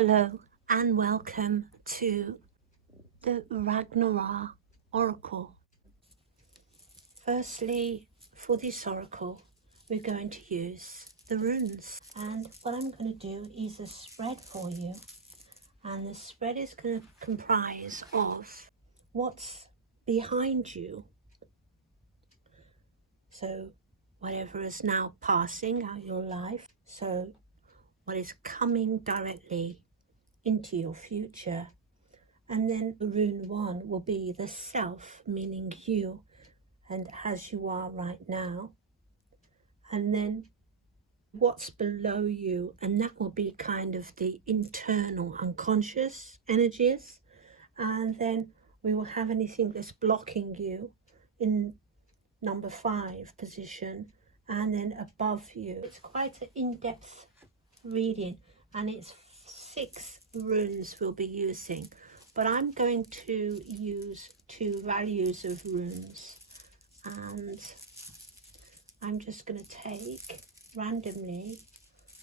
Hello and welcome to the Ragnar-Ra Oracle. Firstly, for this oracle, we're going to use the runes. And what I'm going to do is a spread for you. And the spread is going to comprise of what's behind you. So whatever is now passing out your life. So what is coming directly into your future. And then rune 1 will be the self, meaning you and as you are right now. And then what's below you, and that will be kind of the internal unconscious energies. And then we will have anything that's blocking you in number 5 position, and then above you. It's quite an in-depth reading, and it's 6 runes we'll be using. But I'm going to use 2 values of runes, and I'm just going to take randomly.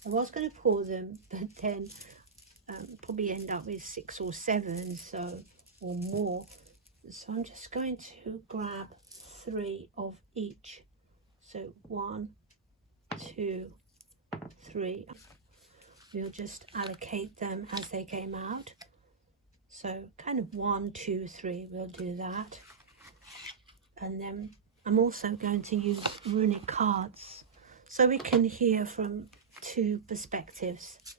I was going to pour them, but then probably end up with 6 or 7 or more. So I'm just going to grab 3 of each. So 1, 2, 3. We'll just allocate them as they came out. So kind of 1, 2, 3, we'll do that. And then I'm also going to use runic cards so we can hear from 2 perspectives.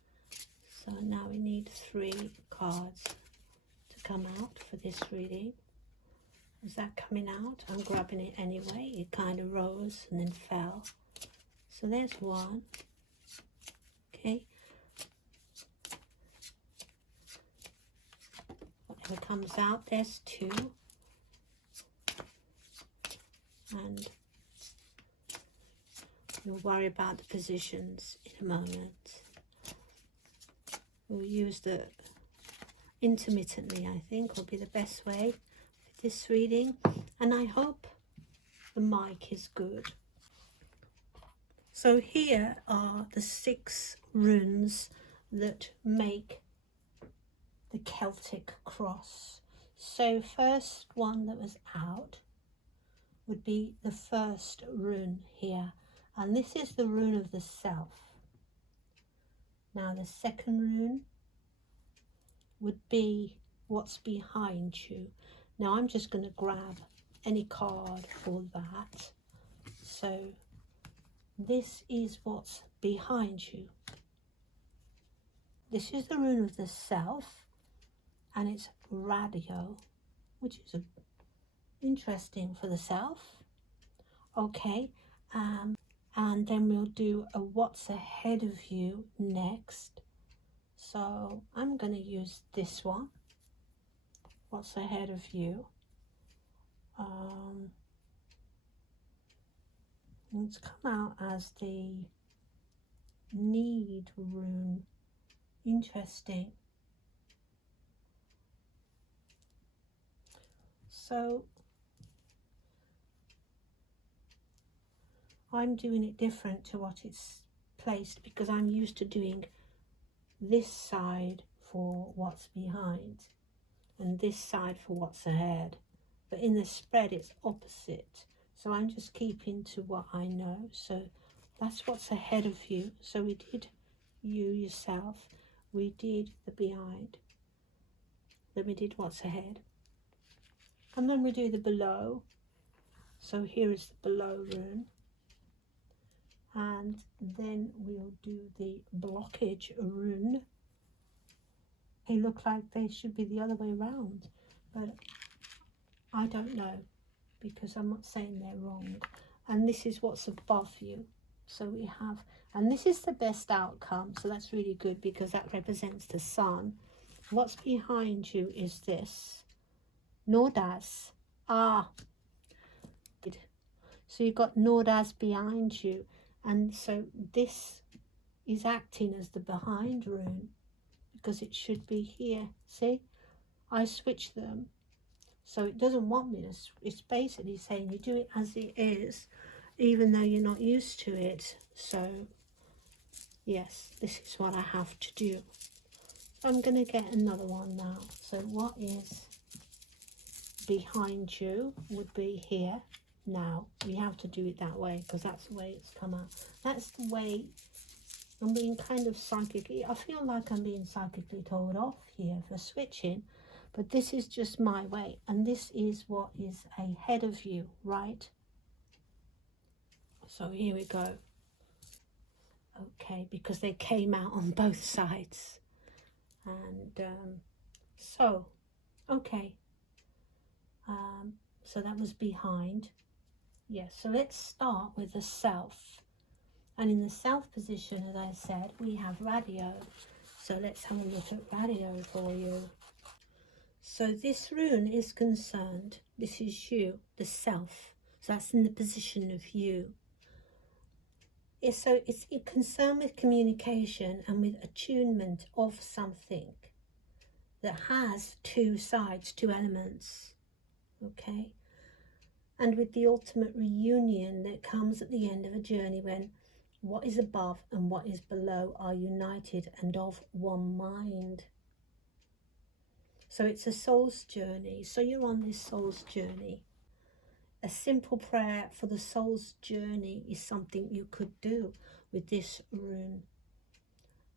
So now we need 3 cards to come out for this reading. Is that coming out? I'm grabbing it anyway. It kind of rose and then fell. So there's 1. Okay. Whatever comes out, there's 2. And we'll worry about the positions in a moment. We'll use the intermittently, I think, will be the best way with this reading. And I hope the mic is good. So here are the 6 runes that make the Celtic cross. So first one that was out would be the first rune here, and this is the rune of the self. Now the second rune would be what's behind you. Now I'm just going to grab any card for that. So this is what's behind you. This is the rune of the self, and it's radio, which is interesting for the self. Okay, and then we'll do a what's ahead of you next. So I'm going to use this one, what's ahead of you. It's come out as the need rune. Interesting. So I'm doing it different to what it's placed because I'm used to doing this side for what's behind and this side for what's ahead. But in the spread it's opposite. So I'm just keeping to what I know. So that's what's ahead of you. So we did you yourself. We did the behind. Then we did what's ahead. And then we do the below. So here is the below rune. And then we'll do the blockage rune. They look like they should be the other way around, but I don't know because I'm not saying they're wrong. And this is what's above you. So we have, and this is the best outcome. So that's really good because that represents the sun. What's behind you is this. Nordas. Ah. So you've got Nordas behind you. And so this is acting as the behind rune because it should be here. See, I switch them. So it doesn't want me to, it's basically saying you do it as it is, even though you're not used to it. So yes, this is what I have to do. I'm going to get another one now. So what is behind you would be here. Now we have to do it that way because that's the way it's come out. That's the way I'm being kind of psychically, I feel like I'm being psychically told off here for switching, but this is just my way, and this is what is ahead of you, right? So here we go. Okay, because they came out on both sides. And so, okay. So that was behind. Yes, so let's start with the self. And in the self position, as I said, we have radio. So let's have a look at radio for you. So this rune is concerned, this is you, the self. So that's in the position of you. It's concerned with communication and with attunement of something that has two sides, two elements. Okay? And with the ultimate reunion that comes at the end of a journey when what is above and what is below are united and of one mind. So it's a soul's journey. So you're on this soul's journey. A simple prayer for the soul's journey is something you could do with this rune.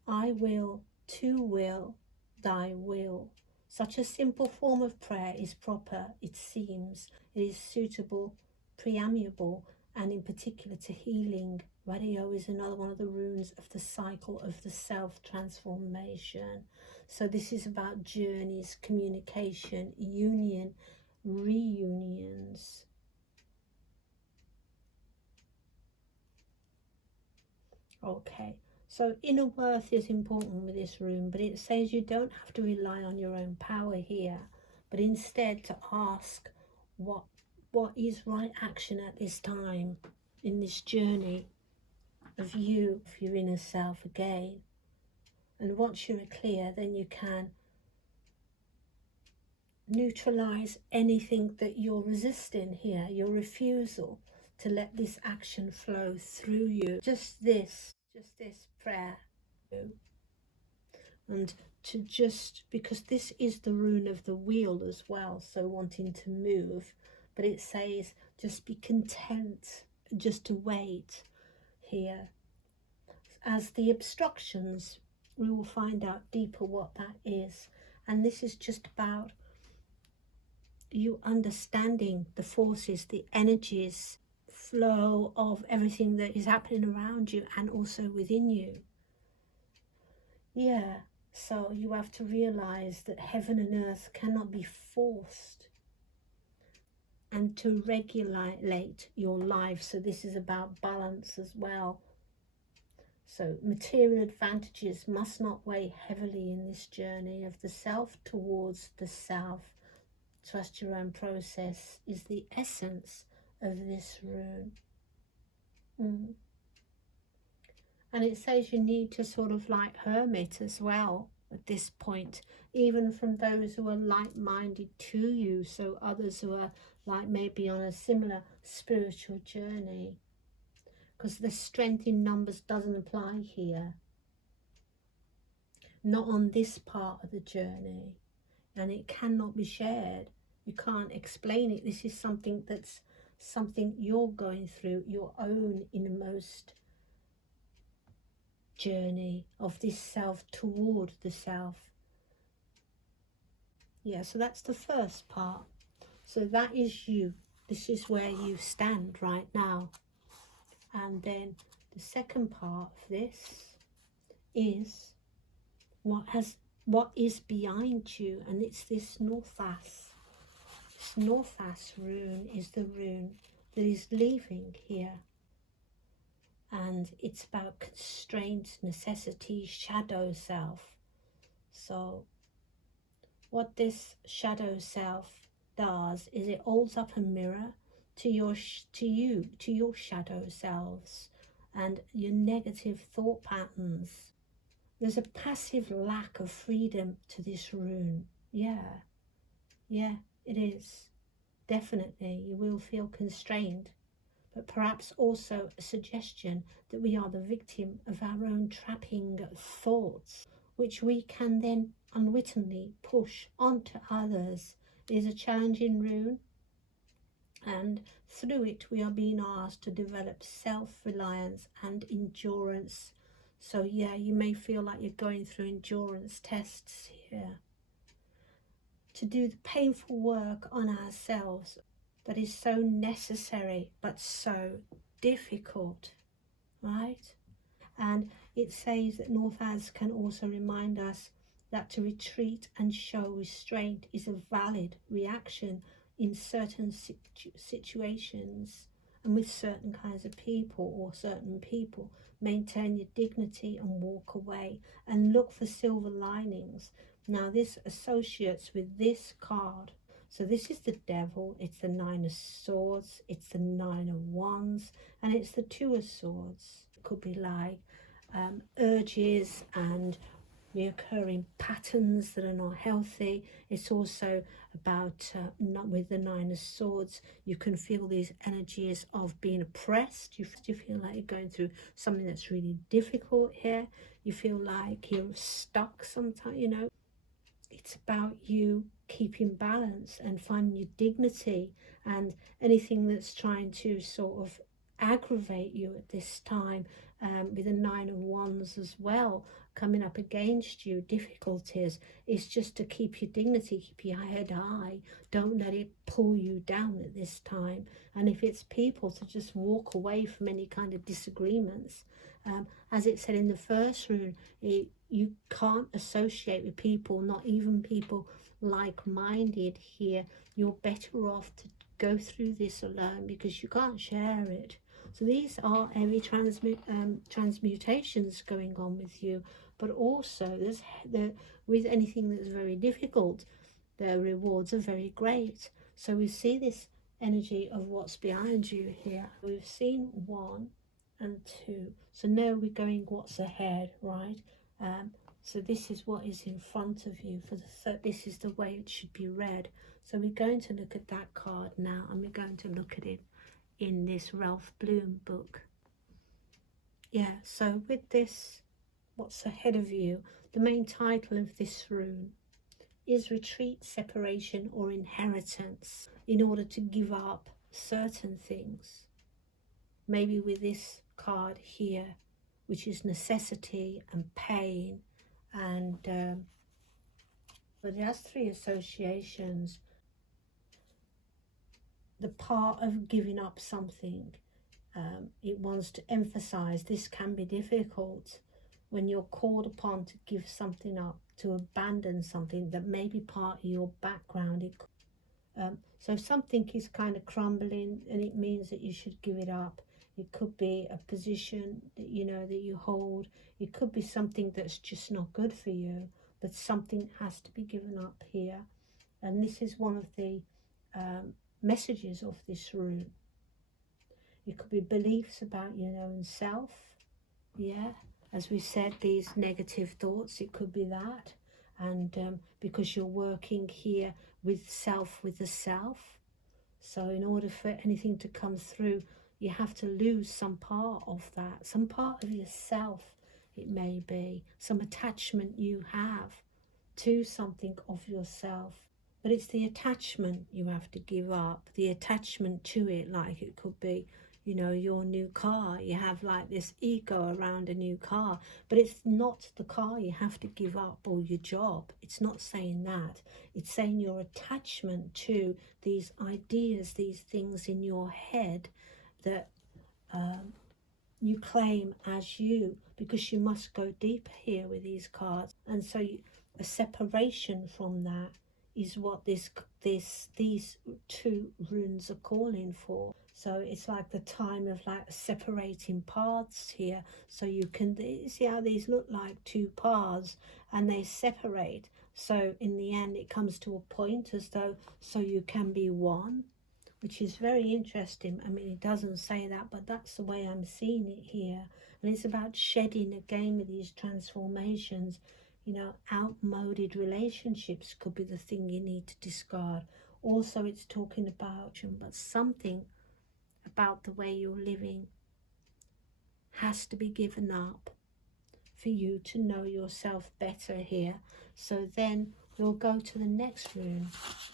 I will, to will, thy will. Such a simple form of prayer is proper, it seems. It is suitable, preamable, and in particular to healing. Radio is another one of the runes of the cycle of the self-transformation. So this is about journeys, communication, union, reunions. Okay, so inner worth is important with this rune, but it says you don't have to rely on your own power here, but instead to ask what is right action at this time in this journey of you, of your inner self again. And once you're clear, then you can neutralize anything that you're resisting here, your refusal to let this action flow through you. Just this prayer. And to just, because this is the rune of the wheel as well, so wanting to move, but it says just be content, just to wait here. As the obstructions, we will find out deeper what that is. And this is just about you understanding the forces, the energies, flow of everything that is happening around you and also within you. Yeah, so you have to realize that heaven and earth cannot be forced, and to regulate your life. So this is about balance as well. So material advantages must not weigh heavily in this journey of the self towards the self. Trust your own process is the essence of this rune. And it says you need to sort of like hermit as well at this point, even from those who are like-minded to you, so others who are like maybe on a similar spiritual journey, because the strength in numbers doesn't apply here, not on this part of the journey, and it cannot be shared. You can't explain it. This is something that's something you're going through, your own innermost journey of this self toward the self. Yeah, so that's the first part. So that is you. This is where you stand right now. And then the second part of this is what is behind you, and it's this Northas. This Northas rune is the rune that is leaving here. And it's about constraint, necessity, shadow self. So what this shadow self does is it holds up a mirror to your shadow selves and your negative thought patterns. There's a passive lack of freedom to this rune. Yeah, it is. Definitely, you will feel constrained, but perhaps also a suggestion that we are the victim of our own trapping thoughts, which we can then unwittingly push onto others. It is a challenging rune, and through it we are being asked to develop self-reliance and endurance. So yeah, you may feel like you're going through endurance tests here, to do the painful work on ourselves that is so necessary but so difficult, right? And it says that Northaz can also remind us that to retreat and show restraint is a valid reaction in certain situations and with certain kinds of people or certain people. Maintain your dignity and walk away and look for silver linings. Now this associates with this card. So this is the devil, it's the Nine of Swords, it's the Nine of Wands, and it's the Two of Swords. It could be like urges and reoccurring patterns that are not healthy. It's also about not with the Nine of Swords, you can feel these energies of being oppressed. You feel like you're going through something that's really difficult here. You feel like you're stuck sometimes, you know. It's about you keeping balance and finding your dignity, and anything that's trying to sort of aggravate you at this time, with the Nine of Wands as well coming up against you, difficulties, is just to keep your dignity, keep your head high, don't let it pull you down at this time. And if it's people, to just walk away from any kind of disagreements. As it said in the first rune, you can't associate with people, not even people like-minded here. You're better off to go through this alone because you can't share it. So these are heavy transmutations going on with you, but also with anything that's very difficult, the rewards are very great. So we see this energy of what's behind you here. We've seen 1 and 2. So now we're going what's ahead, right? So this is what is in front of you. For the third, this is the way it should be read. So we're going to look at that card now, and we're going to look at it in this Ralph Bloom book. Yeah, so with this, what's ahead of you, the main title of this rune is Retreat, Separation or Inheritance, in order to give up certain things. Maybe with this card here, which is necessity and pain, and but it has 3 associations. The part of giving up something, it wants to emphasize this can be difficult when you're called upon to give something up, to abandon something that may be part of your background. So if something is kind of crumbling and it means that you should give it up, it could be a position that you know that you hold. It could be something that's just not good for you, but something has to be given up here. And this is one of the messages of this rune. It could be beliefs about your own self. Yeah, as we said, these negative thoughts, it could be that. And because you're working here with self, with the self, so in order for anything to come through, you have to lose some part of that, some part of yourself. It may be some attachment you have to something of yourself, but it's the attachment you have to give up, the attachment to it. Like it could be, you know, your new car. You have like this ego around a new car, but it's not the car you have to give up, or your job. It's not saying that. It's saying your attachment to these ideas, these things in your head that you claim as you, because you must go deep here with these cards. And so a separation from that is what these 2 runes are calling for. So it's like the time of like separating paths here. So you can see how these look like 2 paths and they separate. So in the end it comes to a point as though so you can be one, which is very interesting. I mean, it doesn't say that, but that's the way I'm seeing it here. And it's about shedding again with these transformations. You know, outmoded relationships could be the thing you need to discard. Also, it's talking about, but something about the way you're living has to be given up for you to know yourself better here. So then we'll go to the next rune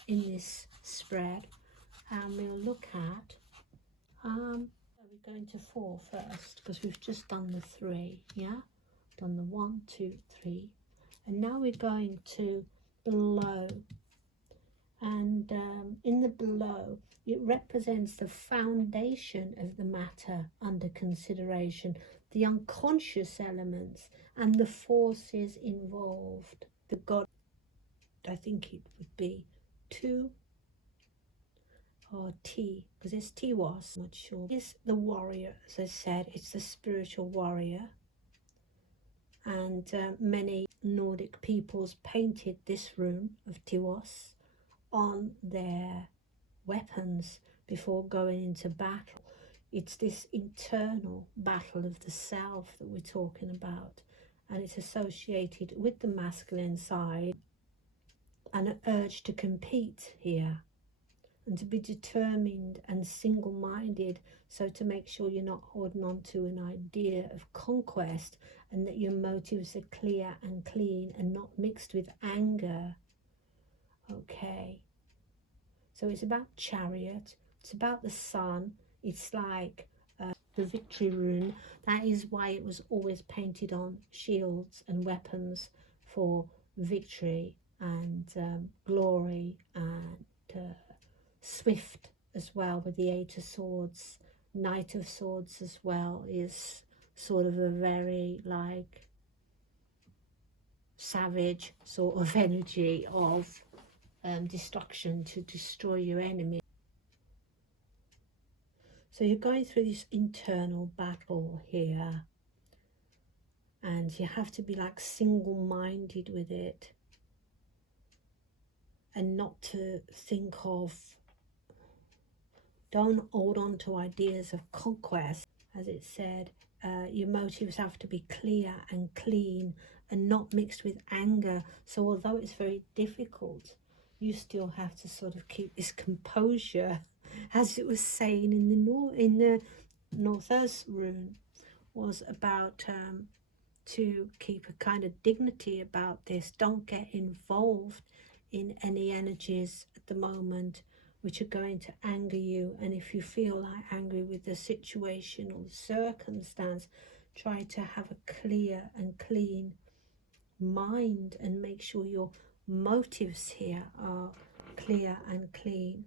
in this spread, and we'll look at we're going to 4 first, because we've just done the 3. Yeah, done the 1, 2, 3, and now we're going to below. And in the below, it represents the foundation of the matter under consideration, the unconscious elements and the forces involved. The god, I think it would be 2 or T, because it's Tiwas, I'm not sure. It's the warrior, as I said, it's the spiritual warrior. And many Nordic peoples painted this rune of Tiwas on their weapons before going into battle. It's this internal battle of the self that we're talking about, and it's associated with the masculine side and an urge to compete here and to be determined and single-minded, so to make sure you're not holding on to an idea of conquest, and that your motives are clear and clean and not mixed with anger. Okay, so it's about chariot, it's about the sun, it's like the victory rune. That is why it was always painted on shields and weapons, for victory and glory, and swift as well, with the 8 of swords. Knight of swords as well is sort of a very like savage sort of energy of destruction, to destroy your enemy. So you're going through this internal battle here, and you have to be like single-minded with it, and not to think of, don't hold on to ideas of conquest. As it said, your motives have to be clear and clean and not mixed with anger. So although it's very difficult, you still have to sort of keep this composure, as it was saying in the North's rune, was about to keep a kind of dignity about this. Don't get involved in any energies at the moment which are going to anger you. And if you feel like angry with the situation or the circumstance, try to have a clear and clean mind and make sure your motives here are clear and clean.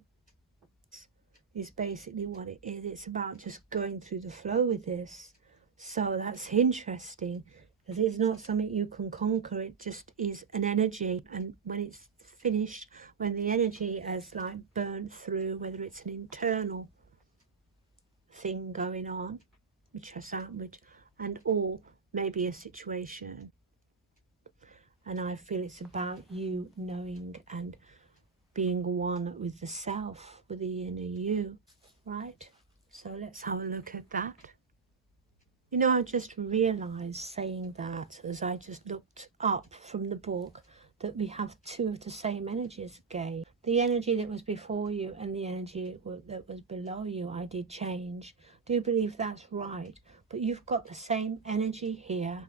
Is basically what it is. It's about just going through the flow with this. So that's interesting, because it's not something you can conquer. It just is an energy, and when it's finished, when the energy has like burnt through, whether it's an internal thing going on, which has sandwich, and or maybe a situation. And I feel it's about you knowing and being one with the self, with the inner you, right? So let's have a look at that. You know, I just realized, saying that, as I just looked up from the book, that we have 2 of the same energies again. The energy that was before you and the energy that was below you, I did change. Do believe that's right. But you've got the same energy here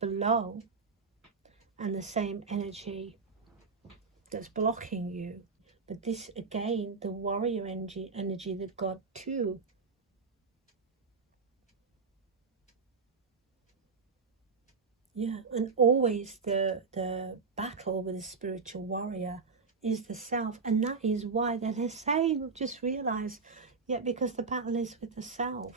below, and the same energy that's blocking you. But this again, the warrior energy, the god 2. Yeah, and always the battle with the spiritual warrior is the self, and that is why they're the same. I've just realized, yeah, because the battle is with the self.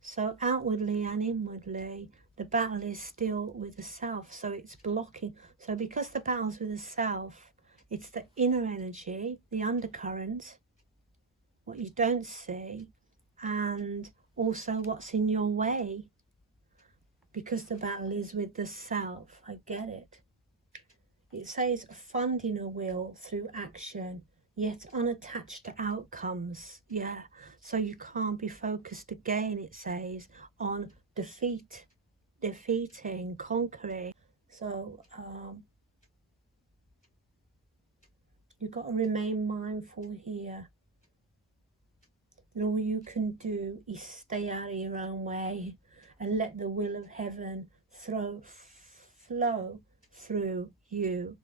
So outwardly and inwardly, the battle is still with the self, so it's blocking. So because the battle's with the self, it's the inner energy, the undercurrent, what you don't see, and also what's in your way. Because the battle is with the self, I get it. It says funding a will through action, yet unattached to outcomes. Yeah, so you can't be focused again, it says, on defeating, conquering. So you've got to remain mindful here. And all you can do is stay out of your own way and let the will of heaven flow through you.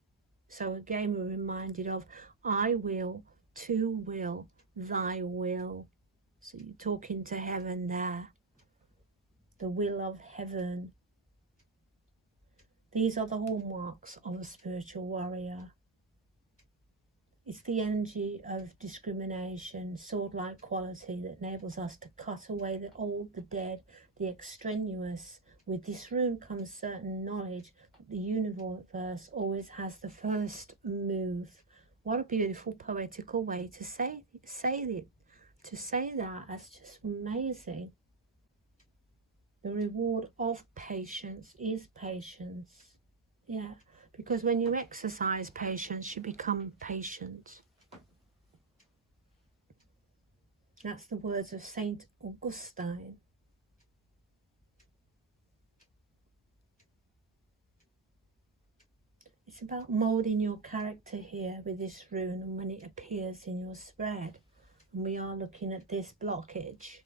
So again, we're reminded of I will, to will, thy will. So you're talking to heaven there, the will of heaven. These are the hallmarks of a spiritual warrior. It's the energy of discrimination, sword-like quality that enables us to cut away the old, the dead, the extraneous. With this rune comes certain knowledge that the universe always has the first move. What a beautiful poetical way to say it. To say that, that's just amazing. The reward of patience is patience. Yeah, because when you exercise patience, you become patient. That's the words of Saint Augustine. It's about moulding your character here with this rune, and when it appears in your spread, and we are looking at this blockage,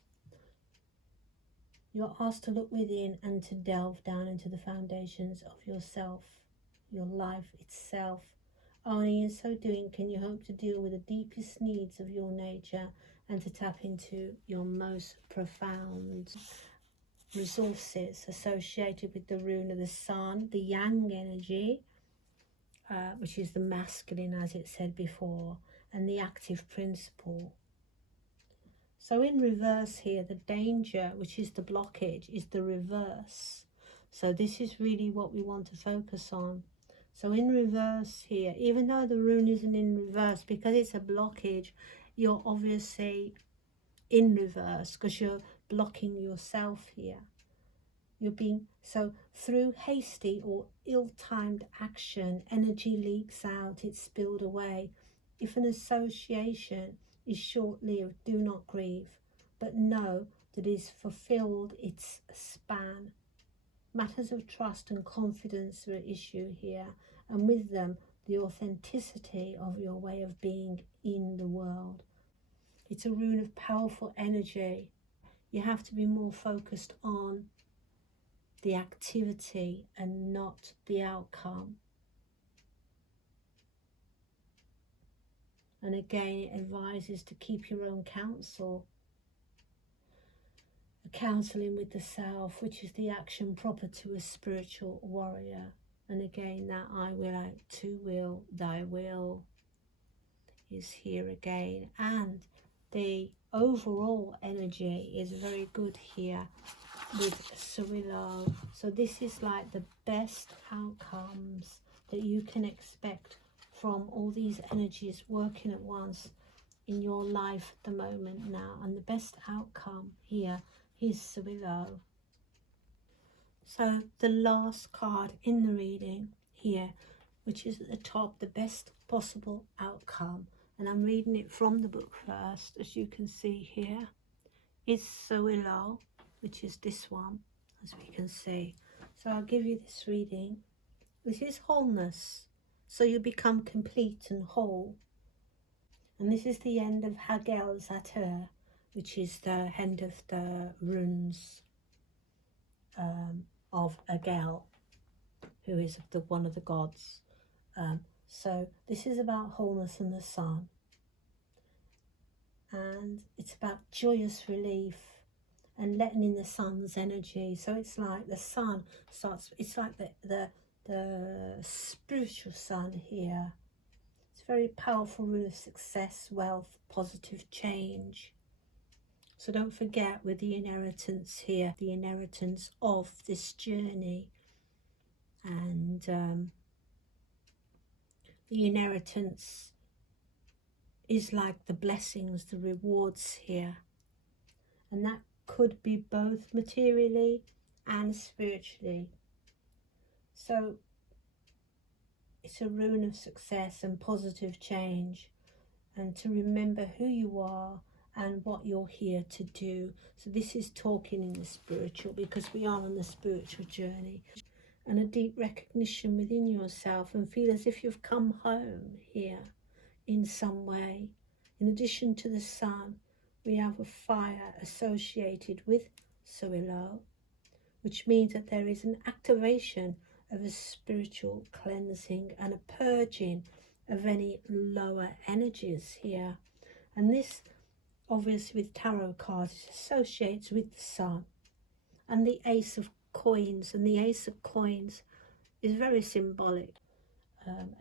you're asked to look within and to delve down into the foundations of yourself, your life itself. Only in so doing can you hope to deal with the deepest needs of your nature and to tap into your most profound resources associated with the rune of the sun, the yang energy, which is the masculine, as it said before, and the active principle. So in reverse here, the danger, which is the blockage, is the reverse. So this is really what we want to focus on. So in reverse here, even though the rune isn't in reverse, because it's a blockage, you're obviously in reverse because you're blocking yourself here. You're being, so through hasty or ill-timed action, energy leaks out, it's spilled away. If an association is short-lived, do not grieve, but know that it is fulfilled its span. Matters of trust and confidence are at issue here, and with them the authenticity of your way of being in the world. It's a rune of powerful energy. You have to be more focused on the activity and not the outcome. And again, it advises to keep your own counsel, counseling with the self, which is the action proper to a spiritual warrior. And again, that I will, to will, thy will is here again. And the overall energy is very good here with Cirillo. So this is like the best outcomes that you can expect from all these energies working at once in your life at the moment now. And the best outcome here is Cirillo. So the last card in the reading here, which is at the top, the best possible outcome, and I'm reading it from the book first, as you can see here, is Cirillo, which is this one, as we can see. So I'll give you this reading. This is wholeness, so you become complete and whole. And this is the end of Hagel Zater, which is the end of the runes of Agel, who is one of the gods. So this is about wholeness and the sun. And it's about joyous relief and letting in the sun's energy. So it's like the sun starts, it's like the spiritual sun here. It's a very powerful rune of success, wealth, positive change. So don't forget with the inheritance here, the inheritance of this journey. And the inheritance is like the blessings, the rewards here. And that could be both materially and spiritually. So it's a rune of success and positive change, and to remember who you are and what you're here to do. So this is talking in the spiritual, because we are on the spiritual journey, and a deep recognition within yourself, and feel as if you've come home here in some way. In addition to the sun, we have a fire associated with Cirillo, which means that there is an activation of a spiritual cleansing and a purging of any lower energies here. And this, obviously, with tarot cards, associates with the sun and the Ace of Coins. And the Ace of Coins is very symbolic,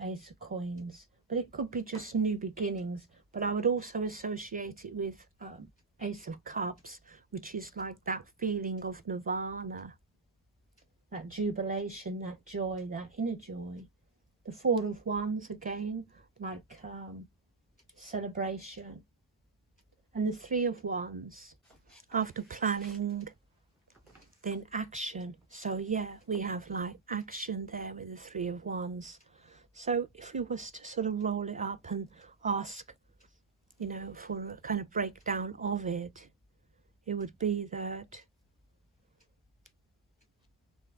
Ace of Coins, but it could be just new beginnings. But I would also associate it with Ace of Cups, which is like that feeling of nirvana, that jubilation, that joy, that inner joy. The Four of Wands, again, like celebration. And the Three of Wands, after planning, then action. So yeah, we have like action there with the Three of Wands. So if we was to sort of roll it up and ask, you know, for a kind of breakdown of it, it would be that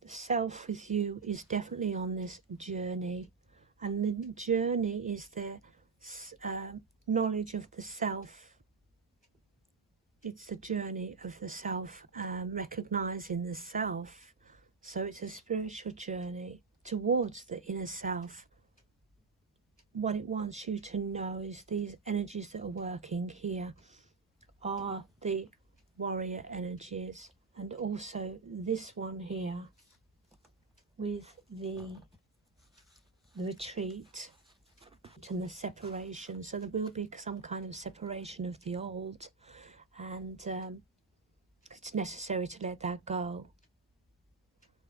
the self with you is definitely on this journey, and the journey is the knowledge of the self. It's the journey of the self, recognizing the self. So it's a spiritual journey towards the inner self. What it wants you to know is these energies that are working here are the warrior energies, and also this one here with the retreat and the separation. So there will be some kind of separation of the old, and it's necessary to let that go.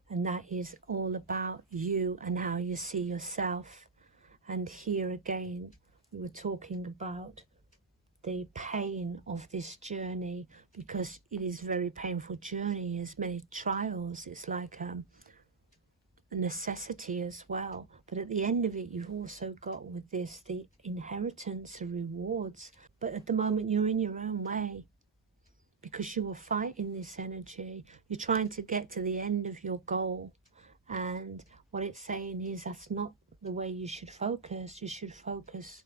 And that is all about you and how you see yourself. And here again, we were talking about the pain of this journey, because it is a very painful journey, as many trials. It's like a necessity as well. But at the end of it, you've also got with this the inheritance, the rewards. But at the moment, you're in your own way, because you are fighting this energy. You're trying to get to the end of your goal. And what it's saying is that's not the way you should focus. You should focus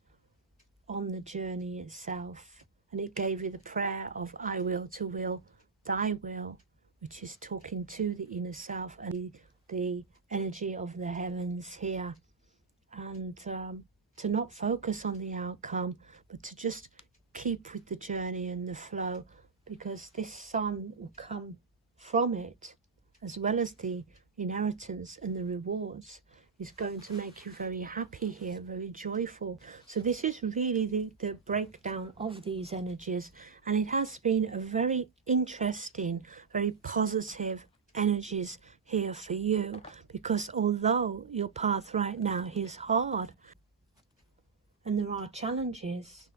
on the journey itself. And it gave you the prayer of I will to will thy will, which is talking to the inner self and the energy of the heavens here. And to not focus on the outcome, but to just keep with the journey and the flow, because this sun will come from it, as well as the inheritance and the rewards, is going to make you very happy here, very joyful. So this is really the breakdown of these energies, and it has been a very interesting, very positive energies here for you, because although your path right now is hard and there are challenges,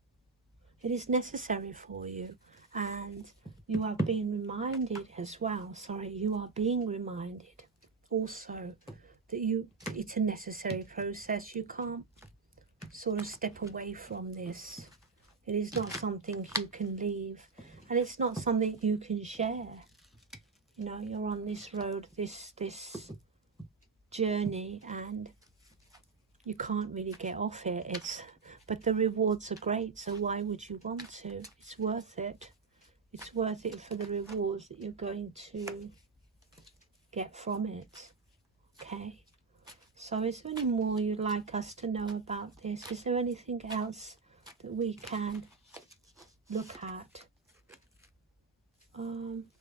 it is necessary for you. And you are being reminded as well, you are being reminded also that it's a necessary process. You can't sort of step away from this. It is not something you can leave, and it's not something you can share. You know, you're on this road, this journey, and you can't really get off it. But the rewards are great, so why would you want to? It's worth it. It's worth it for the rewards that you're going to get from it. Okay, so is there any more you'd like us to know about this? Is there anything else that we can look at?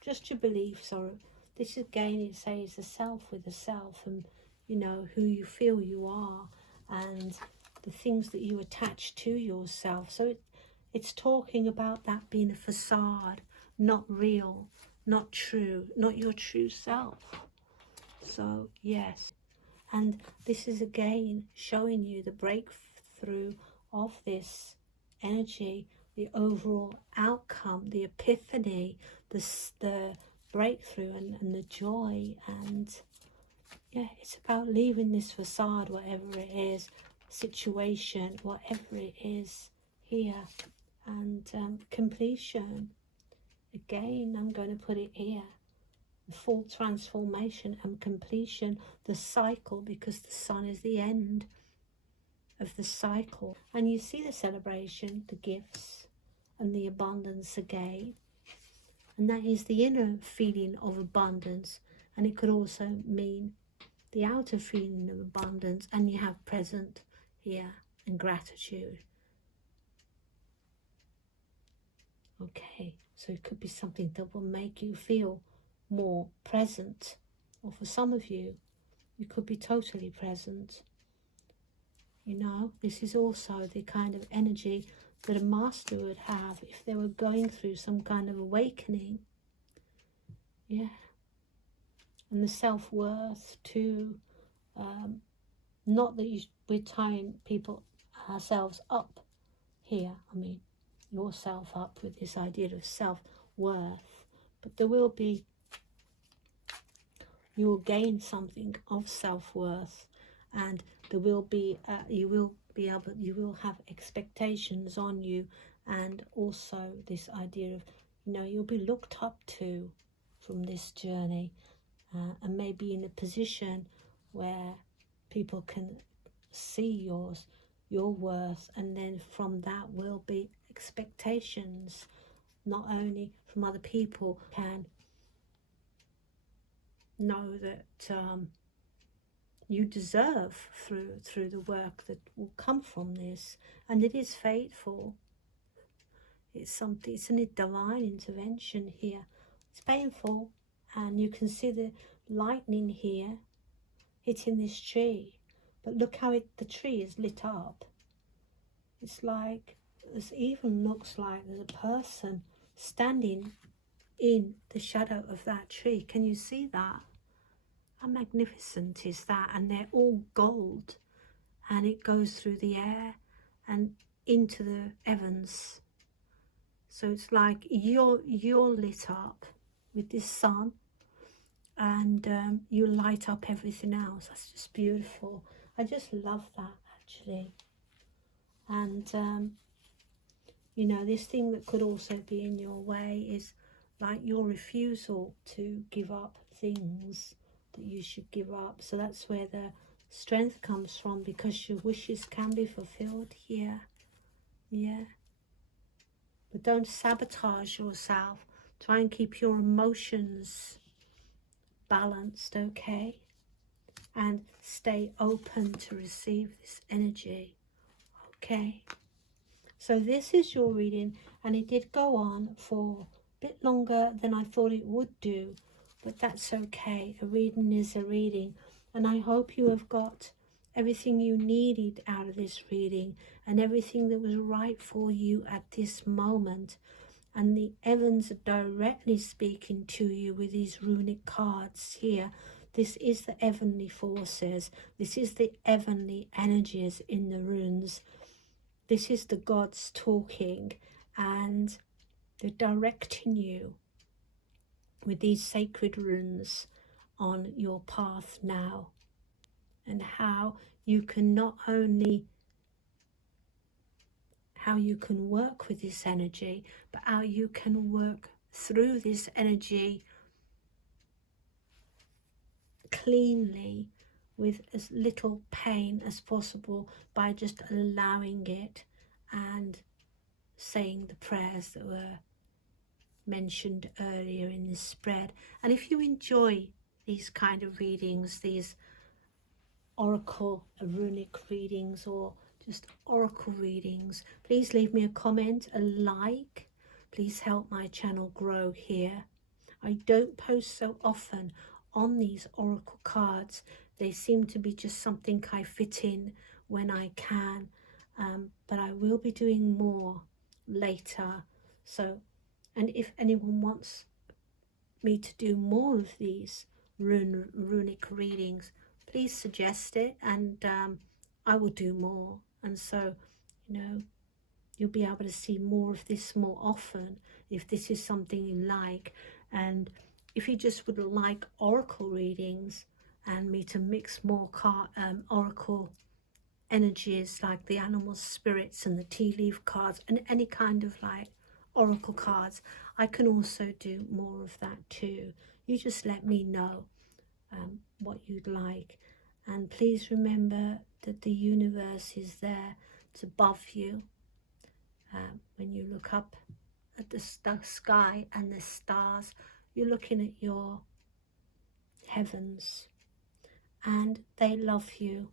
Just your beliefs. Or this again, it says the self with the self, and you know who you feel you are, and the things that you attach to yourself. So it's talking about that being a facade, not real, not true, not your true self. So yes, and this is again showing you the breakthrough of this energy, the overall outcome, the epiphany, the breakthrough and the joy. And yeah, it's about leaving this facade, whatever it is, situation, whatever it is here, and completion. Again, I'm going to put it here, the full transformation and completion, the cycle, because the sun is the end of the cycle. And you see the celebration, the gifts and the abundance again, and that is the inner feeling of abundance, And it could also mean the outer feeling of abundance, and you have present here and gratitude. Okay, so it could be something that will make you feel more present, or for some of you, you could be totally present. You know, this is also the kind of energy that a master would have if they were going through some kind of awakening. Yeah. And the self-worth too. Not that we're tying ourselves up here. I mean, yourself up with this idea of self-worth. But there will be, you will gain something of self-worth, and there will be, you will have expectations on you, and also this idea of, you know, you'll be looked up to from this journey, and maybe in a position where people can see your worth, and then from that will be expectations, not only from other people, can know that you deserve through the work that will come from this. And it is fateful. It's something, it's a divine intervention here. It's painful, and you can see the lightning here hitting this tree, but look how the tree is lit up. It's like, it even looks like there's a person standing in the shadow of that tree. Can you see that? How magnificent is that? And they're all gold, and it goes through the air and into the heavens. So it's like you're lit up with this sun, and you light up everything else. That's just beautiful. I just love that, actually. And you know, this thing that could also be in your way is like your refusal to give up things that you should give up. So that's where the strength comes from, because your wishes can be fulfilled here. Yeah. But don't sabotage yourself. Try and keep your emotions balanced, okay? And stay open to receive this energy, okay? So this is your reading, and it did go on for a bit longer than I thought it would do, but that's okay. A reading is a reading, and I hope you have got everything you needed out of this reading, and everything that was right for you at this moment. And the heavens are directly speaking to you with these runic cards here. This is the heavenly forces. This is the heavenly energies in the runes. This is the gods talking, and they're directing you with these sacred runes on your path now, and how you can not only how you can work with this energy, but how you can work through this energy cleanly, with as little pain as possible, by just allowing it and saying the prayers that were mentioned earlier in this spread. And if you enjoy these kind of readings, these oracle runic readings, or just oracle readings, please leave me a comment, a like. Please help my channel grow here. I don't post so often on these oracle cards. They seem to be just something I fit in when I can, but I will be doing more later. So, and if anyone wants me to do more of these runic readings, please suggest it, and I will do more. And so, you know, you'll be able to see more of this more often if this is something you like. And if you just would like oracle readings and me to mix more oracle energies, like the animal spirits and the tea leaf cards and any kind of like oracle cards, I can also do more of that too. You just let me know what you'd like. And please remember that the universe is there. It's above you. When you look up at the sky and the stars, you're looking at your heavens, and they love you,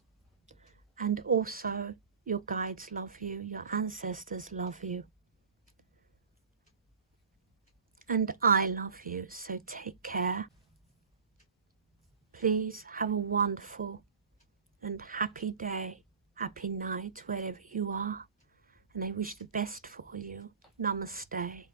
and also your guides love you, your ancestors love you, and I love you. So take care. Please have a wonderful and happy day, happy night, wherever you are, and I wish the best for you. Namaste.